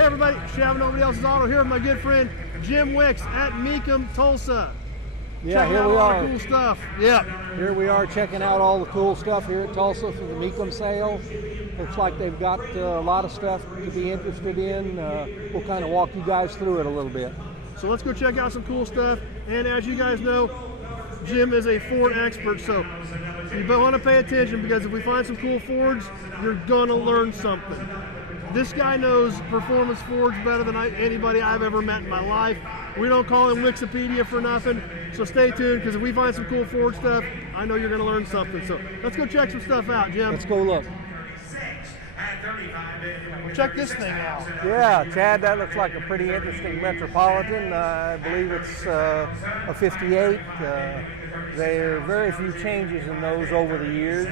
Hey everybody, Shav Nobody Else's Auto here with my good friend Jim Wicks at Mecum, Tulsa. Yeah, Checking here out we all are. the cool stuff. Yeah. Here we are checking out all the cool stuff here at Tulsa for the Mecum sale. Looks like they've got a lot of stuff to be interested in. We'll kind of walk you guys through it a little bit. So let's go check out some cool stuff. And as you guys know, Jim is a Ford expert, so you want to pay attention because if we find some cool Fords, you're gonna learn something. This guy knows performance Fords better than anybody I've ever met in my life. We don't call him Wikipedia for nothing, so stay tuned because if we find some cool Ford stuff, I know you're gonna learn something. So let's go check some stuff out, Jim. Let's go look. Check this thing out. Yeah, Chad, that looks like a pretty interesting Metropolitan. I believe it's a 58. There are very few changes in those over the years.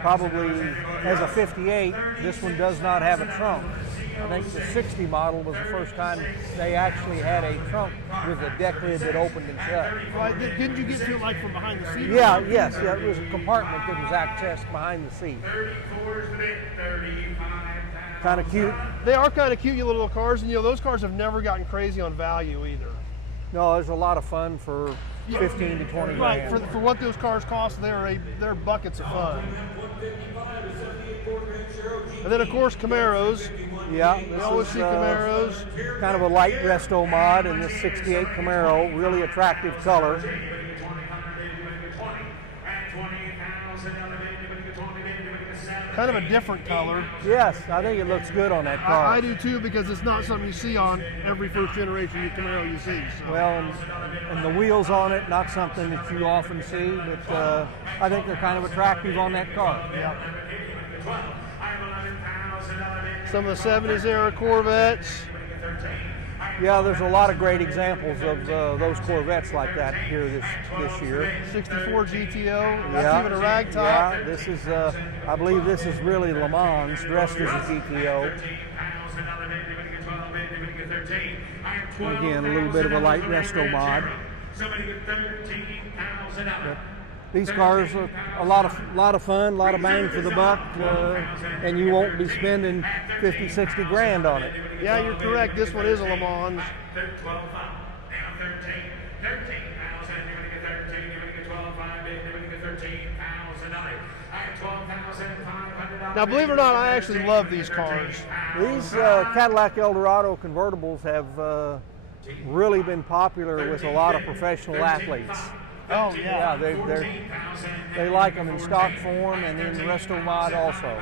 Probably as a 58, this one does not have a trunk. I think the 60 model was the first time they actually had a trunk with a deck lid that opened and shut. Right, didn't you get to it like from behind the seat? Yeah, yes, yeah, it was a compartment that was accessed behind the seat. Kind of cute. They are kind of cute, you little cars, and you know those cars have never gotten crazy on value either. No, there's a lot of fun for 15 to 20 Right, grand. for what those cars cost, they're buckets of fun. And then of course Camaros. Yeah, You always see Camaros. Kind of a light resto mod in this 68 Camaro, really attractive color. Kind of a different color. Yes, I think it looks good on that car. I do too because it's not something you see on every first generation Camaro you see. So. Well, and the wheels on it, not something that you often see, but I think they're kind of attractive on that car. Yeah. Some of the 70s era Corvettes. Yeah, there's a lot of great examples of those Corvettes like that here this year. 64 GTO, that's Yeah, even a ragtop. Yeah, this is, I believe this is really Le Mans dressed as a GTO. And again, a little bit of a light resto mod. But these cars are a lot of fun, a lot of bang for the buck, and you won't be spending 50, 60 grand on it. Yeah, you're correct. This one is a Le Mans. Now, believe it or not, I actually love these cars. These Cadillac Eldorado convertibles have really been popular with a lot of professional athletes. Oh, yeah. They like them in stock form and in resto mod also.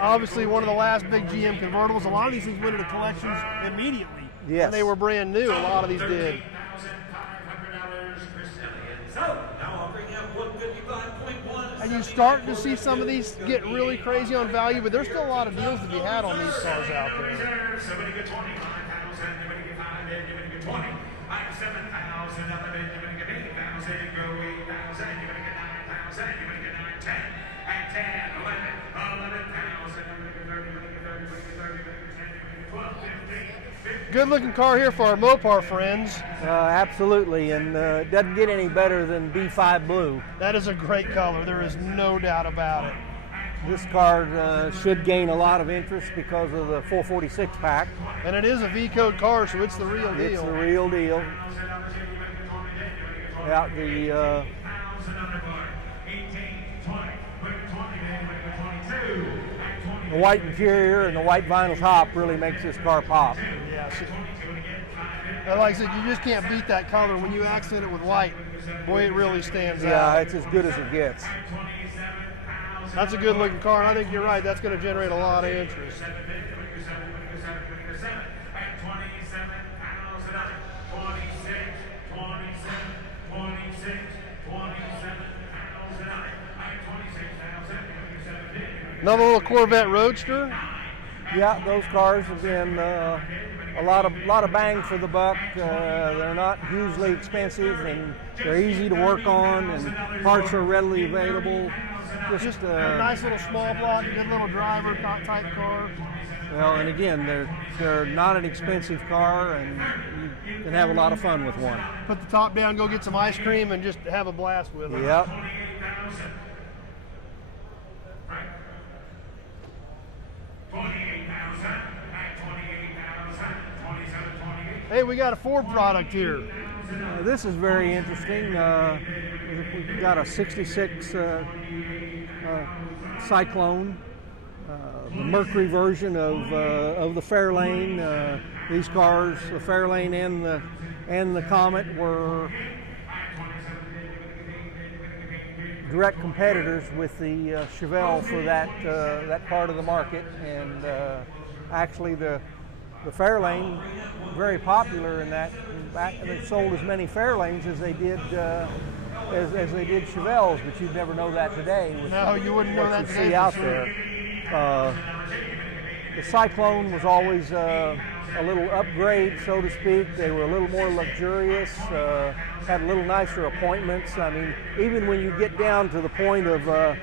Obviously, one of the last big GM convertibles. A lot of these things went into collections immediately. Yes. And they were brand new. A lot of these did. And you're starting to see some of these get really crazy on value, but there's still a lot of deals to be had on these cars out there. Good looking car here for our Mopar friends. Absolutely, and it doesn't get any better than B5 Blue. That is a great color, there is no doubt about it. This car should gain a lot of interest because of the 446 pack. And it is a V-code car, so it's the real deal. It's the real deal. Yeah, the white interior and the white vinyl top really makes this car pop. Yeah. And like I said, you just can't beat that color. When you accent it with white, boy, it really stands out. Yeah, it's as good as it gets. That's a good looking car, and I think you're right. That's going to generate a lot of interest. Another little Corvette Roadster. Yeah, those cars have been a lot of bang for the buck. They're not hugely expensive, and they're easy to work on, and parts are readily available. Just a nice little small block, good little driver type car. Well, and again, they're not an expensive car, and you can have a lot of fun with one. Put the top down, go get some ice cream, and just have a blast with it. Yep. Hey, we got a Ford product here. This is very interesting. We've got a 66 Cyclone, the Mercury version of the Fairlane. These cars, the Fairlane and the Comet, were direct competitors with the Chevelle for that part of the market, and actually the Fairlane, very popular in that. They sold as many Fairlanes as they did as they did Chevelles, but you'd never know that today. No, you wouldn't know that you today see for out sure. there. The Cyclone was always a little upgrade, so to speak. They were a little more luxurious, had a little nicer appointments. I mean, even when you get down to the point of the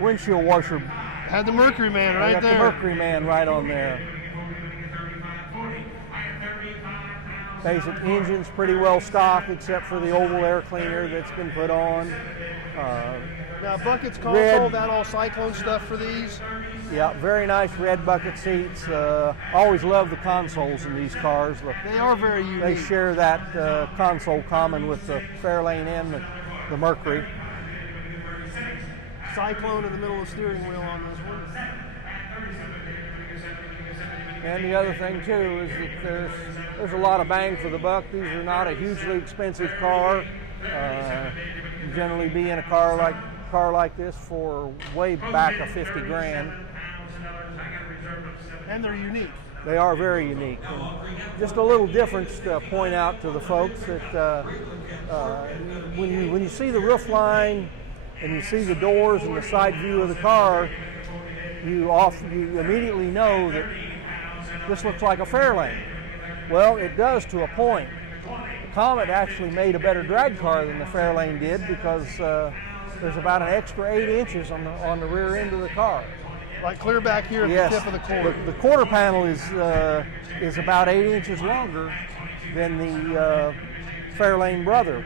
windshield washer, Had the Mercury Man right got there. the Mercury Man right on there. Basic engine's pretty well stocked, except for the oval air cleaner that's been put on. Now, Bucket's console, Red. that all Cyclone stuff for these. Yeah, very nice red bucket seats. Always love the consoles in these cars. They are very unique. They share that console common with the Fairlane and the Mercury. Cyclone in the middle of the steering wheel on this one. And the other thing too is that there's a lot of bang for the buck. These are not a hugely expensive car. You generally be in a car like this for way back of 50 grand. And they're unique. They are very unique. And just a little difference to point out to the folks that when you see the roof line and you see the doors and the side view of the car, you immediately know that this looks like a Fairlane. Well, it does to a point. The Comet actually made a better drag car than the Fairlane did, because there's about an extra 8 inches on the rear end of the car. Like clear back here at Yes, the tip of the quarter. the quarter panel is about 8 inches longer than the Fairlane brother.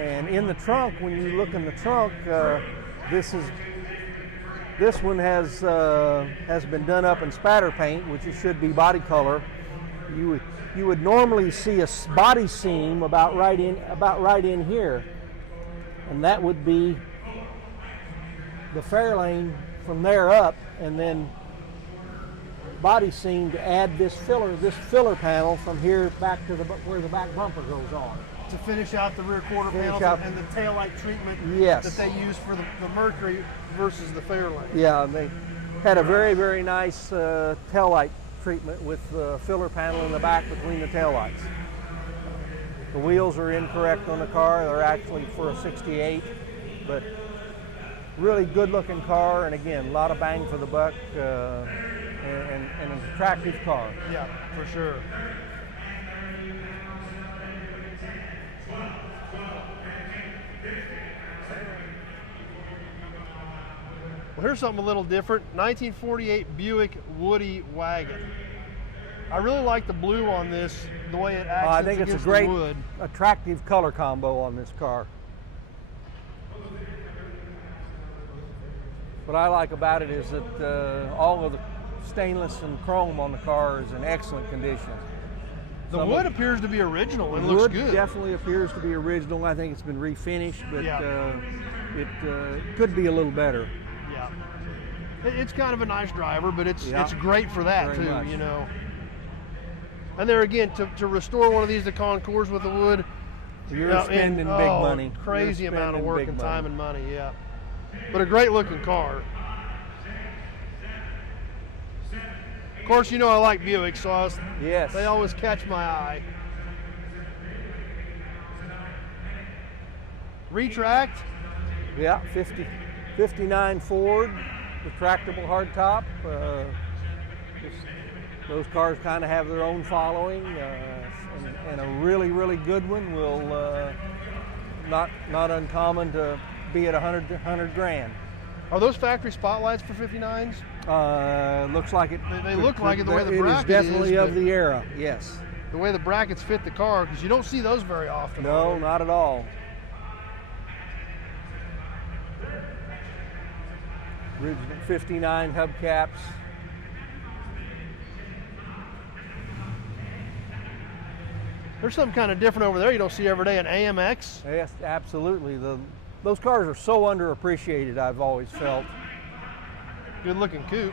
And in the trunk, when you look in the trunk, this one has been done up in spatter paint, which it should be body color. You would normally see a body seam about right in here, and that would be the Fairlane from there up, and then body seam to add this filler panel from here back to where the back bumper goes on. To finish out the rear quarter panels and the taillight treatment Yes. that they use for the Mercury versus the Fairlane. Yeah, they had a very, very nice taillight treatment with the filler panel in the back between the taillights. The wheels are incorrect on the car. They're actually for a 68, but really good looking car, and again, a lot of bang for the buck, and an attractive car. Yeah, for sure. Well, here's something a little different. 1948 Buick Woody wagon. I really like the blue on this, the way it accents I think it's a against great, the wood. attractive color combo on this car. What I like about it is that all of the stainless and chrome on the car is in excellent condition. The wood appears to be original and The looks wood good. definitely appears to be original. I think it's been refinished, but Yeah. It could be a little better. Yeah. It's kind of a nice driver, but it's great for that Very too, much. you know. And there again, to restore one of these to concours with the wood, You're spending big money. Crazy You're amount of spending work big and money. time and money, yeah. But a great looking car. Of course, you know I like Buick, so Yes. they always catch my eye. Retract, Yeah, 59 Ford, retractable hardtop. Those cars kind of have their own following, and a really, really good one will not uncommon to be at 100 grand. are those factory spotlights for 59s? Looks like it. They look like it the way the It is bracket definitely is, of but- the era. Yes. The way the brackets fit the car, because you don't see those very often. No, not at all. Original 59 hubcaps. There's something kind of different over there you don't see every day, an AMX. Yes, absolutely. Those cars are so underappreciated, I've always felt. Good looking coupe.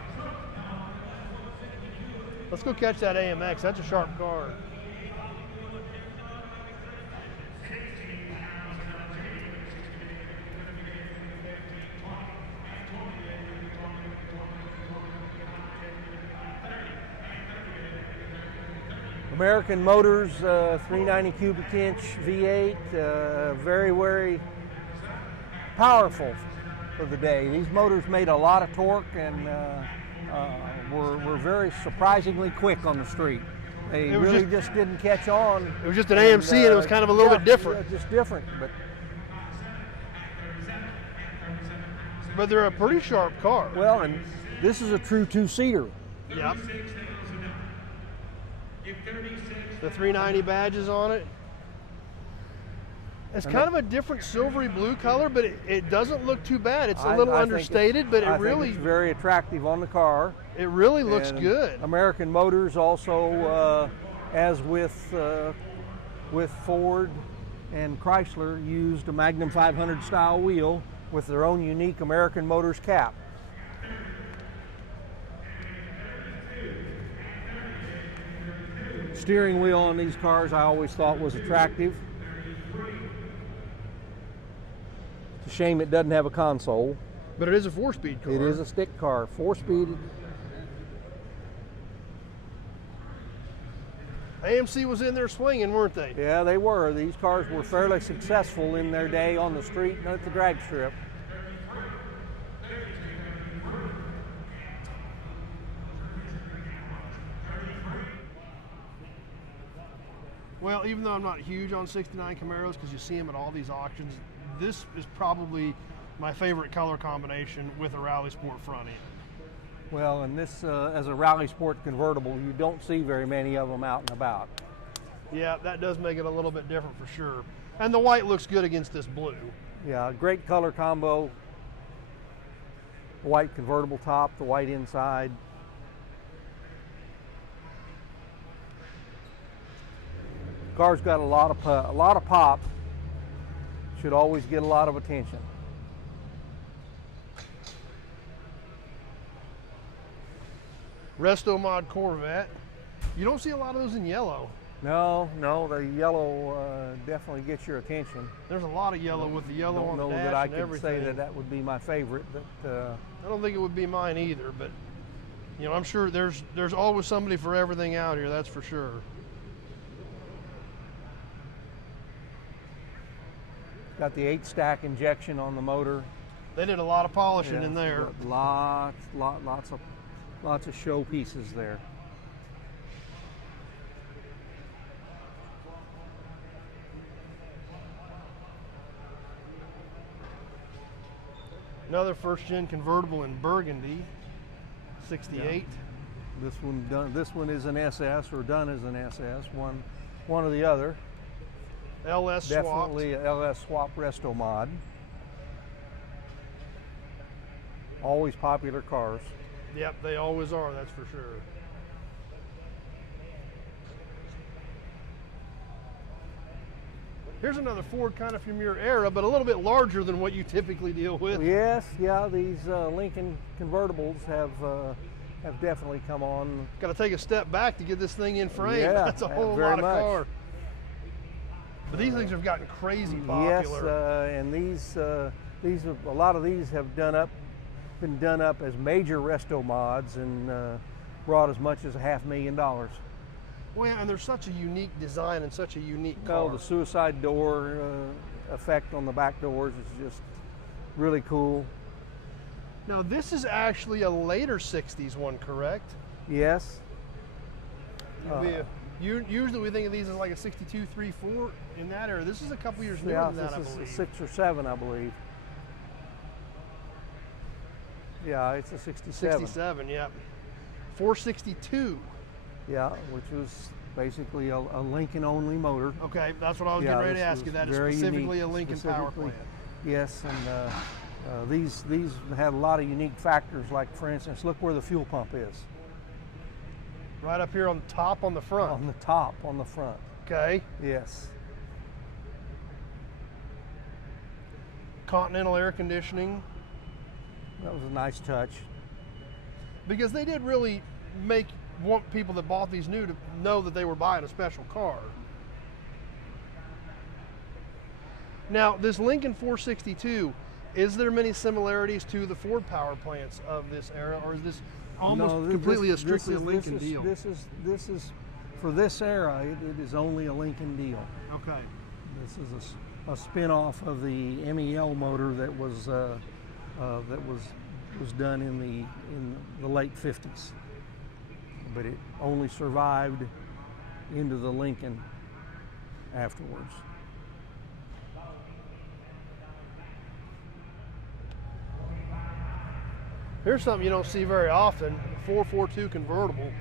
Let's go catch that AMX. That's a sharp car. American Motors 390 cubic inch V8, very, very powerful for the day. These motors made a lot of torque and were very surprisingly quick on the street. They really just didn't catch on. It was just an AMC and it was kind of a little bit different. Yeah, just different, but they're a pretty sharp car. well, and this is a true two-seater. Yep. The 390 badges on it. It's kind of a different silvery blue color, but it doesn't look too bad. It's a little understated, but I think it's very attractive on the car. It really looks And good. American Motors also, as with Ford and Chrysler, used a Magnum 500 style wheel with their own unique American Motors cap. Steering wheel on these cars I always thought was attractive. It's a shame it doesn't have a console. But it is a 4-speed car. It is a stick car, 4-speed. AMC was in there swinging, weren't they? Yeah, they were. These cars were fairly successful in their day on the street and at the drag strip. Well, even though I'm not huge on 69 Camaros because you see them at all these auctions, this is probably my favorite color combination with a Rally Sport front end. Well, and this, as a Rally Sport convertible, you don't see very many of them out and about. Yeah, that does make it a little bit different for sure. And the white looks good against this blue. Yeah, great color combo. White convertible top, the white inside. Car's got a lot of pop. Should always get a lot of attention. Resto Mod Corvette. You don't see a lot of those in yellow. No, the yellow definitely gets your attention. There's a lot of yellow with the yellow on the Don't know dash that I and could everything. say that would be my favorite, but I don't think it would be mine either, but you know, I'm sure there's always somebody for everything out here, that's for sure. got the 8-stack injection on the motor. They did a lot of polishing Yeah, in there. Lots of show pieces there. Another first-gen convertible in burgundy, 68. Yeah. This one is an SS, or done as an SS, one or the other. LS swapped. Definitely a LS swap resto mod. Always popular cars. Yep, they always are, that's for sure. Here's another Ford kind of from your era, but a little bit larger than what you typically deal with. Yes, yeah, these Lincoln convertibles have definitely come on. Got to take a step back to get this thing in frame. Yeah, That's a whole very lot of much. car. But these things have gotten crazy Yes, popular. and a lot of these have been done up as major resto mods and brought as much as $500,000. Well, yeah, and there's such a unique design and such a unique car. Oh, the suicide door effect on the back doors is just really cool. Now, this is actually a later 60s one, correct? Yes. Usually we think of these as like a 62 3.4 in that era. This is a couple years newer Yeah, than that, I this believe. is a 6 or 7, I believe. Yeah, it's a 67. 67, yep. 462. Yeah, which was basically a Lincoln-only motor. Okay, that's what I was Yeah, getting ready to this ask you. was That is very specifically unique, a Lincoln power specifically. plant. Yes, and these had a lot of unique factors. Like, for instance, look where the fuel pump is. Right up here on the top on the front. On the top, on the front. Okay. Yes. Continental air conditioning. That was a nice touch. Because they did really want people that bought these new to know that they were buying a special car. Now, this Lincoln 462, is there many similarities to the Ford power plants of this era, or is this almost completely strictly a Lincoln deal? This is for this era. It is only a Lincoln deal. Okay. This is a spin-off of the MEL motor that was done in the late 50s, but it only survived into the Lincoln afterwards. Here's something you don't see very often, 442 convertible.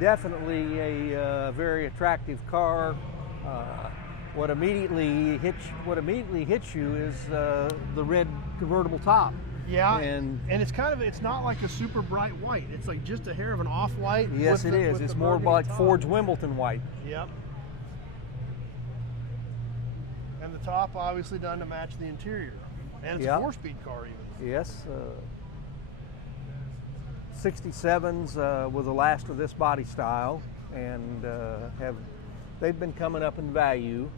Definitely a very attractive car. What immediately hits you is the red convertible top. Yeah, and it's it's not like a super bright white. It's like just a hair of an off-white. Yes, it is. It's more like Ford's Wimbledon white. Yep. And the top obviously done to match the interior. And it's a 4-speed car even. Yes. 67s were the last of this body style, and they've been coming up in value.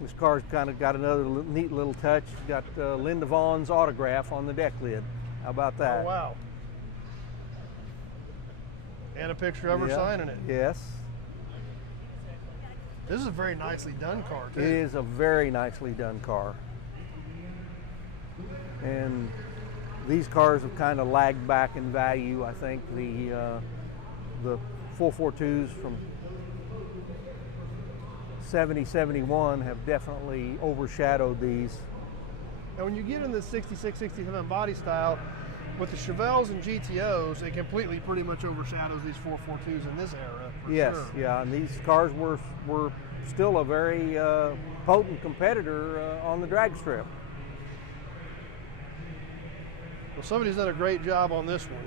This car's kind of got another neat little touch. It's got Linda Vaughn's autograph on the deck lid. How about that? Oh, wow. And a picture of her signing it. Yes. This is a very nicely done car, too. It is a very nicely done car. And these cars have kind of lagged back in value. I think the 442s from 70, 71 have definitely overshadowed these. And when you get in the 66, 67 body style, with the Chevelles and GTOs, it completely pretty much overshadows these 442s in this era. Yes, sure. yeah, and these cars were still a very potent competitor on the drag strip. Well, somebody's done a great job on this one.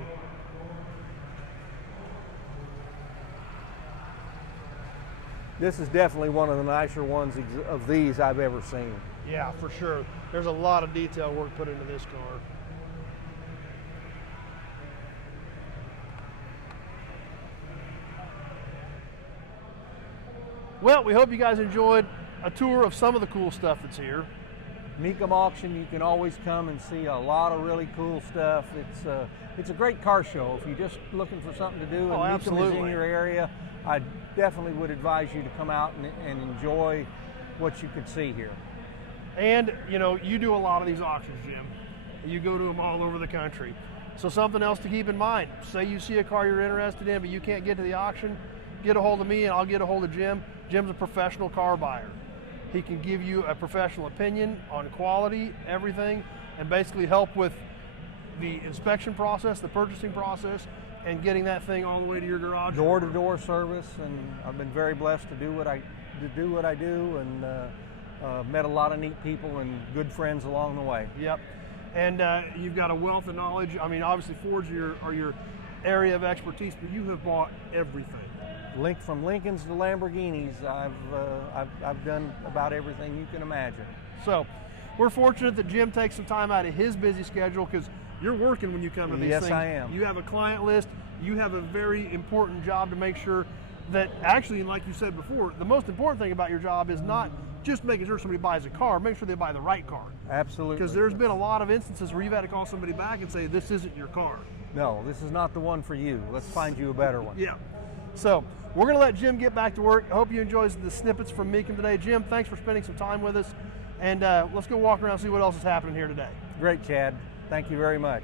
This is definitely one of the nicer ones of these I've ever seen. Yeah, for sure. There's a lot of detail work put into this car. Well, we hope you guys enjoyed a tour of some of the cool stuff that's here. Mecum Auction, you can always come and see a lot of really cool stuff. It's a great car show. If you're just looking for something to do and Mecum is in your area, I definitely would advise you to come out and enjoy what you could see here. And, you know, you do a lot of these auctions, Jim. You go to them all over the country. So something else to keep in mind, say you see a car you're interested in, but you can't get to the auction, get a hold of me and I'll get a hold of Jim. Jim's a professional car buyer. He can give you a professional opinion on quality, everything, and basically help with the inspection process, the purchasing process, and getting that thing all the way to your garage. Door-to-door service, and I've been very blessed to do what I do, and met a lot of neat people and good friends along the way. Yep, and you've got a wealth of knowledge. I mean, obviously Fords are your area of expertise, but you have bought everything. From Lincolns to Lamborghinis, I've done about everything you can imagine. So, we're fortunate that Jim takes some time out of his busy schedule, because you're working when you come to these things. Yes, I am. You have a client list. You have a very important job to make sure that, actually, like you said before, the most important thing about your job is not just making sure somebody buys a car, make sure they buy the right car. Absolutely. Because there's been a lot of instances where you've had to call somebody back and say, this isn't your car. No, this is not the one for you. Let's find you a better one. Yeah. So, we're going to let Jim get back to work. I hope you enjoyed the snippets from Mecum today. Jim, thanks for spending some time with us. And let's go walk around and see what else is happening here today. Great, Chad. Thank you very much.